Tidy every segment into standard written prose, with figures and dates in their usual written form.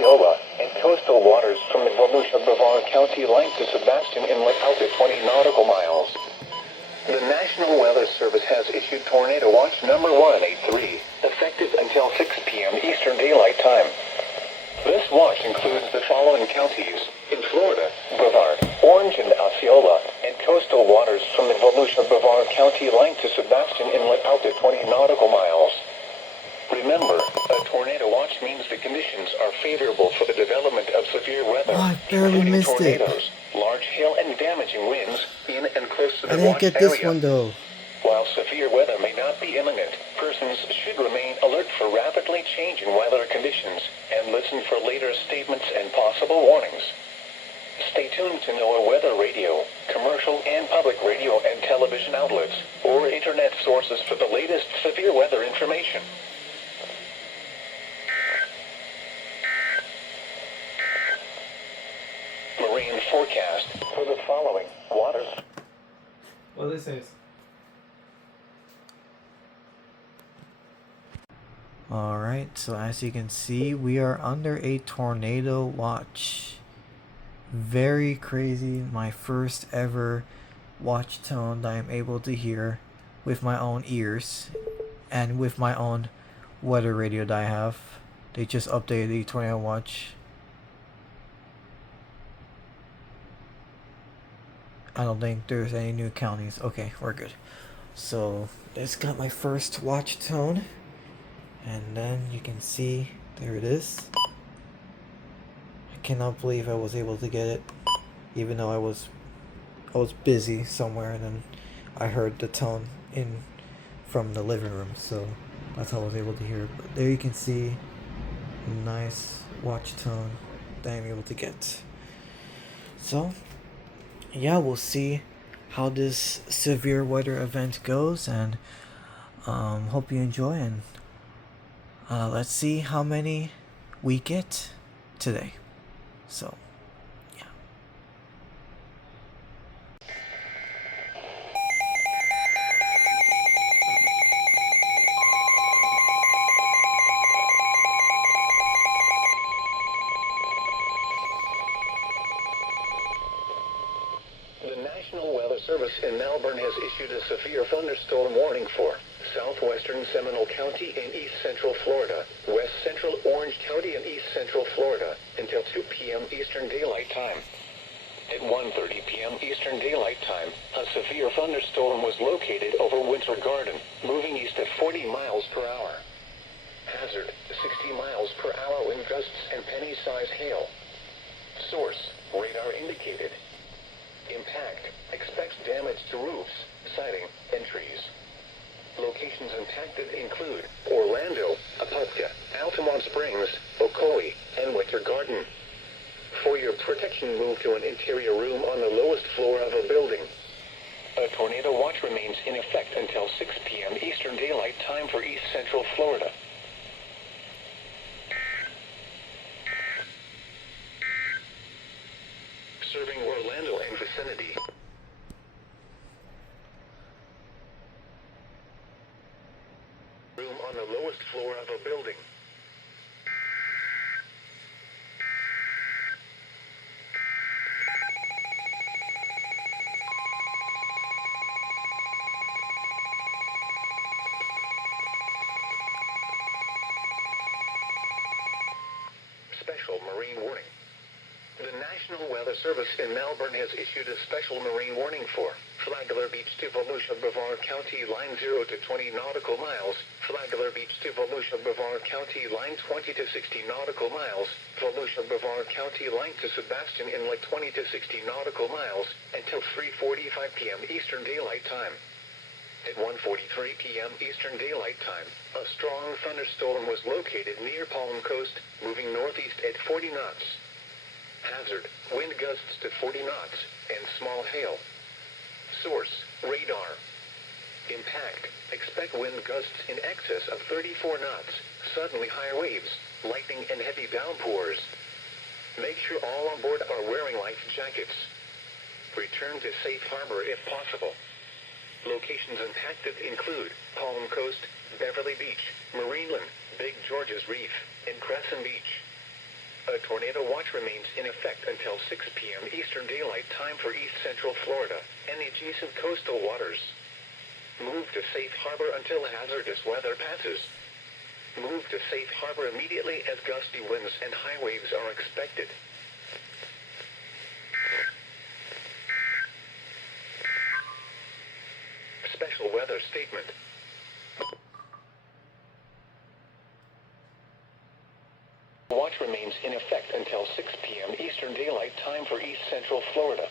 Osceola, and coastal waters from the Volusia-Brevard County line to Sebastian Inlet out to 20 nautical miles. The National Weather Service has issued Tornado Watch number 183, effective until 6 p.m. Eastern Daylight Time. This watch includes the following counties in Florida: Brevard, Orange, and Osceola, and coastal waters from the Volusia-Brevard County line to Sebastian Inlet out to 20 nautical miles. Remember, a tornado watch means the conditions are favorable for the development of severe weather, including tornadoes, large hail, and damaging winds in and close to the watch area. I didn't get this one though. While severe weather may not be imminent, persons should remain alert for rapidly changing weather conditions and listen for later statements and possible warnings. Stay tuned to NOAA weather radio, commercial and public radio and television outlets, or internet sources for the latest severe weather information. Marine forecast for the following waters. Well, this is. Alright, so as you can see, we are under a tornado watch. Very crazy. My first ever watch tone that I'm able to hear with my own ears and with my own weather radio that I have. They just updated the tornado watch. I don't think there's any new counties. Okay, we're good. So this got my first watch tone, and then you can see there it is. I cannot believe I was able to get it, even though I was busy somewhere, and then I heard the tone in from the living room, so that's how I was able to hear it. But there you can see a nice watch tone that I'm able to get. So yeah, we'll see how this severe weather event goes, and hope you enjoy, and let's see how many we get today. So yeah. The National Weather Service in Melbourne has issued a severe thunderstorm warning for southwestern Seminole County and east central Florida, west central Orange County and east central Florida until 2 p.m. Eastern Daylight Time. At 1:30 p.m. Eastern Daylight Time, a severe thunderstorm was located over Winter Garden, moving east at 40 miles per hour. Hazard: 60 miles per hour wind gusts and penny-size hail. Source: radar indicated. Impact: expects damage to roofs, siding, and trees. Locations impacted include Orlando, Apopka, Altamont Springs, Ocoee, and Winter Garden. For your protection, move to an interior room on the lowest floor of a building. A tornado watch remains in effect until 6 p.m. Eastern Daylight Time for east central Florida. Serving Orlando and vicinity. Room on the lowest floor of a building. Special marine warning. The National Weather Service in Melbourne has issued a special marine warning for Flagler Beach to Volusia-Brevard County line 0 to 20 nautical miles, Flagler Beach to Volusia-Brevard County line 20 to 60 nautical miles, Volusia-Brevard County line to Sebastian Inlet 20 to 60 nautical miles, until 3:45 p.m. Eastern Daylight Time. At 1:43 p.m. Eastern Daylight Time, a strong thunderstorm was located near Palm Coast, moving northeast at 40 knots. Hazard: wind gusts to 40 knots, and small hail. Source: radar. Impact: expect wind gusts in excess of 34 knots, suddenly high waves, lightning and heavy downpours. Make sure all on board are wearing life jackets. Return to safe harbor if possible. Locations impacted include Palm Coast, Beverly Beach, Marineland, Big George's Reef, and Crescent Beach. A tornado watch remains in effect until 6 p.m. Eastern Daylight Time for East Central Florida and the adjacent coastal waters. Move to safe harbor until hazardous weather passes. Move to safe harbor immediately as gusty winds and high waves are expected. Special weather statement. Watch remains in effect until 6 p.m. Eastern Daylight Time for East Central Florida.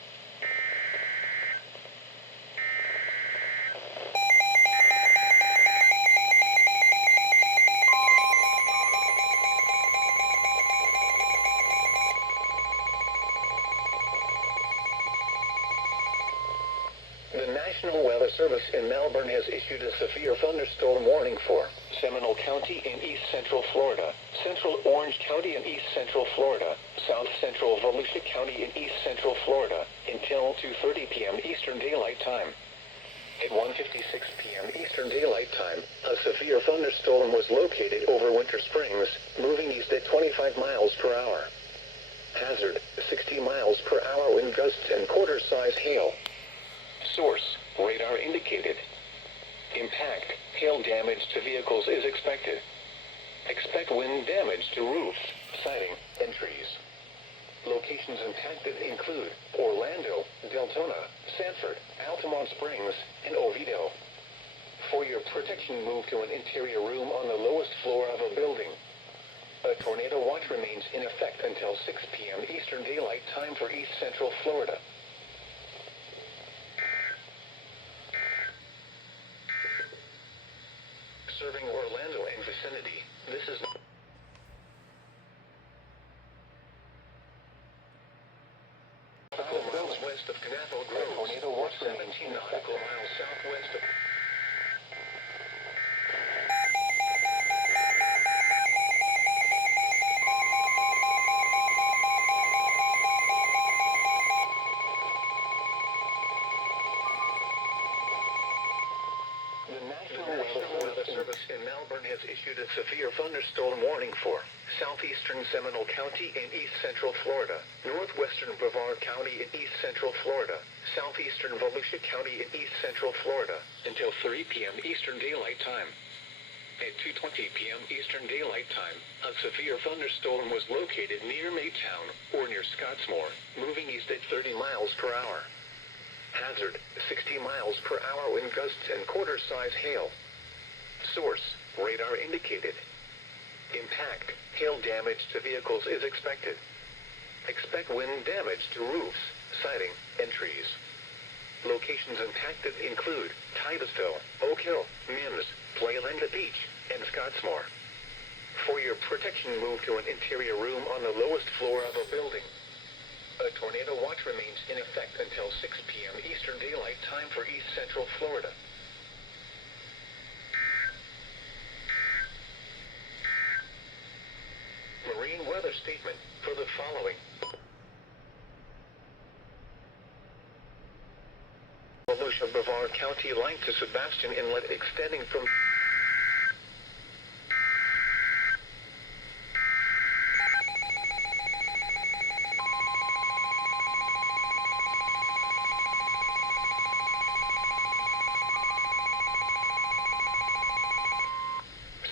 The National Weather Service in Melbourne has issued a severe thunderstorm warning for Seminole County in East Central Florida, Central Orange County in East Central Florida, South Central Volusia County in East Central Florida, until 2:30 p.m. Eastern Daylight Time. At 1:56 p.m. Eastern Daylight Time, a severe thunderstorm was located over Winter Springs, moving east at 25 miles per hour. Hazard, 60 miles per hour wind gusts and quarter-size hail. Source, radar indicated. Impact, hail damage to vehicles is expected. Expect wind damage to roofs, siding, and trees. Locations impacted include Orlando, Deltona, Sanford, Altamont Springs, and Oviedo. For your protection, move to an interior room on the lowest floor of a building. A tornado watch remains in effect until 6 p.m. Eastern Daylight Time for East Central Florida. Serving Orlando and vicinity, this is miles west of Canaveral Grove. Tornado watch 17 nautical miles southwest of The National Weather Service in Melbourne has issued a severe thunderstorm warning for southeastern Seminole County in East Central Florida, northwestern Brevard County in East Central Florida, southeastern Volusia County in East Central Florida, until 3 p.m. Eastern Daylight Time. At 2:20 p.m. Eastern Daylight Time, a severe thunderstorm was located near Maytown, or near Scottsmore, moving east at 30 miles per hour. Hazard, 60 miles per hour wind gusts and quarter-size hail. Source, radar indicated. Impact, hail damage to vehicles is expected. Expect wind damage to roofs, siding, and trees. Locations impacted include Titusville, Oak Hill, Mims, Playland Beach, and Scottsmore. For your protection, move to an interior room on the lowest floor of a building. A tornado watch remains in effect until 6 p.m. Eastern Daylight Time for East Central Florida. Marine weather statement for the following. Volusia Brevard County line to Sebastian Inlet extending from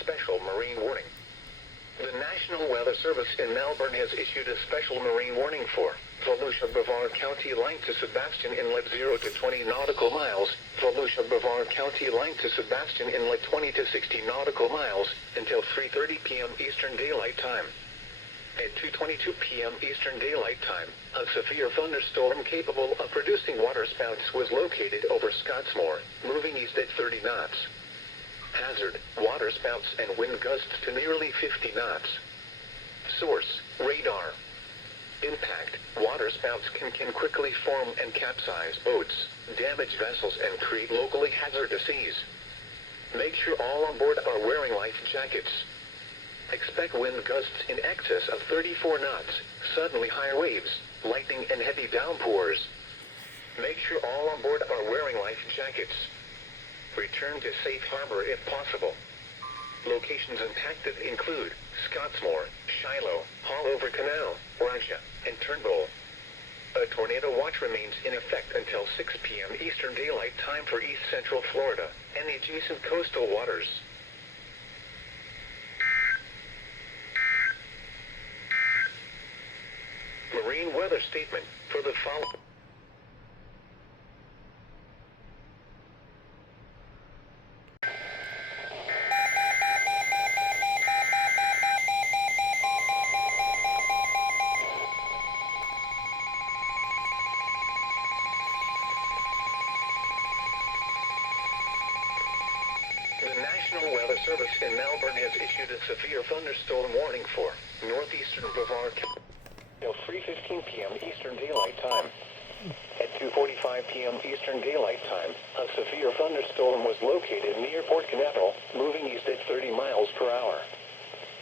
Special Marine Warning. The National Weather Service in Melbourne has issued a special marine warning for Volusia Brevard County line to Sebastian Inlet 0 to 20 nautical miles, Volusia Brevard County line to Sebastian Inlet 20 to 60 nautical miles, until 3:30 p.m. Eastern Daylight Time. At 2:22 p.m. Eastern Daylight Time, a severe thunderstorm capable of producing waterspouts was located over Scottsmore, moving east at 30 knots. Hazard, waterspouts and wind gusts to nearly 50 knots. Source, radar. Impact, waterspouts can quickly form and capsize boats, damage vessels and create locally hazardous seas. Make sure all on board are wearing life jackets. Expect wind gusts in excess of 34 knots, suddenly higher waves, lightning and heavy downpours. Make sure all on board are wearing life jackets. Return to safe harbor if possible. Locations impacted include Scottsmore, Shiloh, Hallover Canal, Raja, and Turnbull. A tornado watch remains in effect until 6 p.m. Eastern Daylight Time for East Central Florida and the adjacent coastal waters. Marine weather statement for the following. The National Weather Service in Melbourne has issued a severe thunderstorm warning for northeastern Brevard County until 3:15 p.m. Eastern Daylight Time. At 2:45 p.m. Eastern Daylight Time, a severe thunderstorm was located near Port Canaveral, moving east at 30 miles per hour.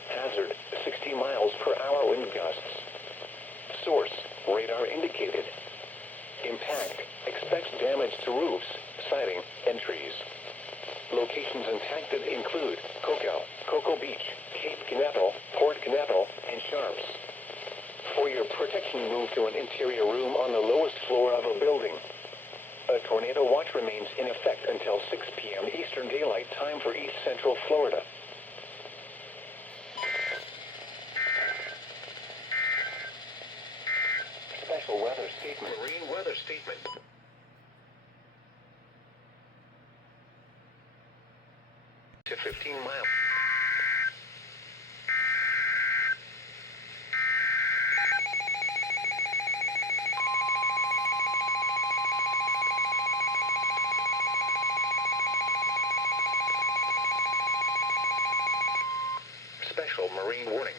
Hazard, 60 miles per hour wind gusts. Source, radar indicated. Impact, expects damage to roofs, siding, and trees. Locations impacted include Cocoa Beach, Cape Canaveral, Port Canaveral, and Sharps. For your protection, move to an interior room on the lowest floor of a building. A tornado watch remains in effect until 6 p.m. Eastern Daylight Time for East Central Florida. Special weather statement. Marine weather statement. To 15 miles. Special marine warning.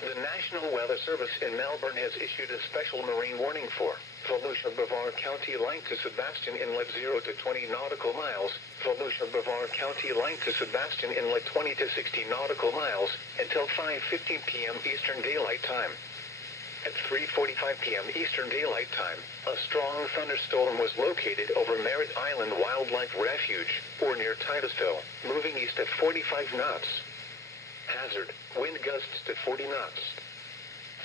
The National Weather Service in Melbourne has issued a special marine warning for Volusia Brevard County line to Sebastian Inlet 0 to 20 nautical miles, Volusia Brevard County line to Sebastian Inlet 20 to 60 nautical miles, until 5:15 p.m. Eastern Daylight Time. At 3:45 p.m. Eastern Daylight Time, a strong thunderstorm was located over Merritt Island Wildlife Refuge, or near Titusville, moving east at 45 knots. Hazard, wind gusts to 40 knots.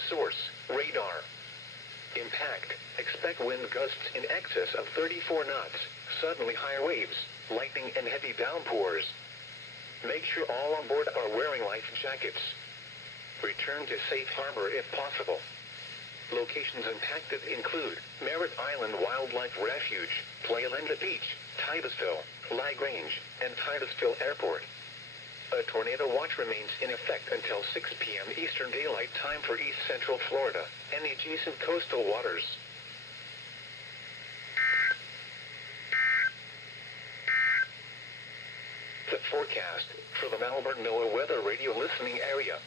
Source, radar. Impact, expect wind gusts in excess of 34 knots, suddenly higher waves, lightning and heavy downpours. Make sure all on board are wearing life jackets. Return to safe harbor if possible. Locations impacted include Merritt Island Wildlife Refuge, Playland Beach, Titusville, LaGrange, and Titusville Airport. A tornado watch remains in effect until 6 p.m. Eastern Daylight Time for East Central Florida and the adjacent coastal waters. The forecast for the Melbourne NOAA Weather Radio listening area.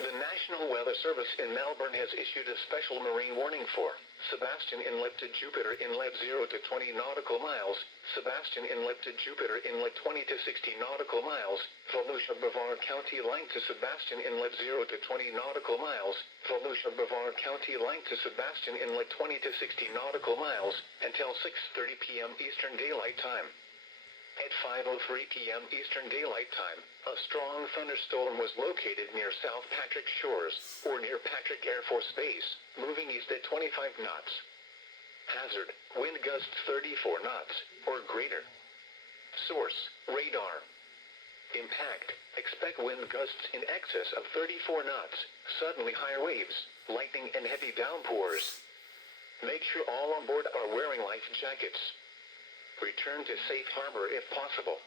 The National Weather Service in Melbourne has issued a special marine warning for Sebastian Inlet to Jupiter Inlet 0 to 20 nautical miles, Sebastian Inlet to Jupiter Inlet 20 to 60 nautical miles, Volusia Brevard County line to Sebastian Inlet 0 to 20 nautical miles, Volusia Brevard County line to Sebastian Inlet 20 to 60 nautical miles, until 6:30 p.m. Eastern Daylight Time. At 5:03 p.m. Eastern Daylight Time, a strong thunderstorm was located near South Patrick Shores, or near Patrick Air Force Base, moving east at 25 knots. Hazard, wind gusts 34 knots, or greater. Source, radar. Impact, expect wind gusts in excess of 34 knots, suddenly higher waves, lightning and heavy downpours. Make sure all on board are wearing life jackets. Return to safe harbor if possible.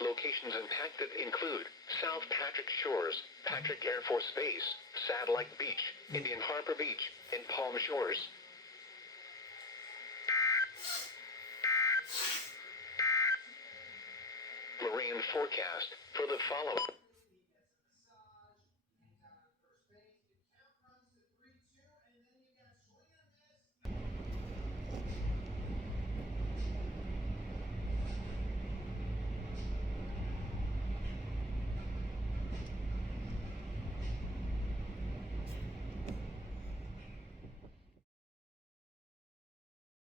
Locations impacted include South Patrick Shores, Patrick Air Force Base, Satellite Beach, Indian Harbor Beach, and Palm Shores. Marine forecast for the following